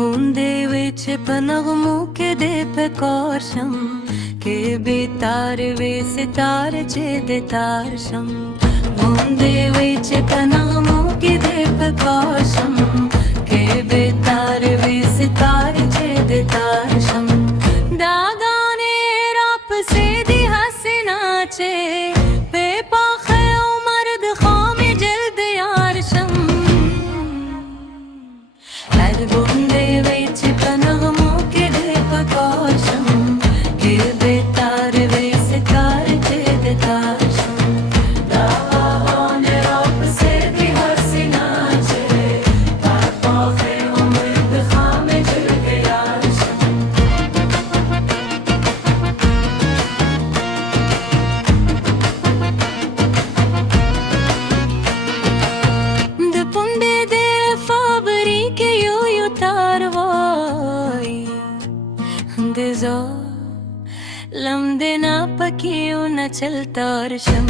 बूंदे विच पनगमू के दे पे कौशम के बेतार वे सितार चे दे तारशम बूंदे विच पनगमू के दे पे कौशम के बेतार वे सितार चे दे तारशम दागाने राप से दी हसना चे बेपाखे उमर्द खामी जल्द यारशम हर बूंदे विच पनगमू के दे पे कौशम के बेतार वे सितार चे दे तारशम दागाने राप से दी हसना चे बेपाखे उमर्द खामी जल्द यारशम de punde de fabrique io tarvoi de zo lam de na pakiu na chal tarsham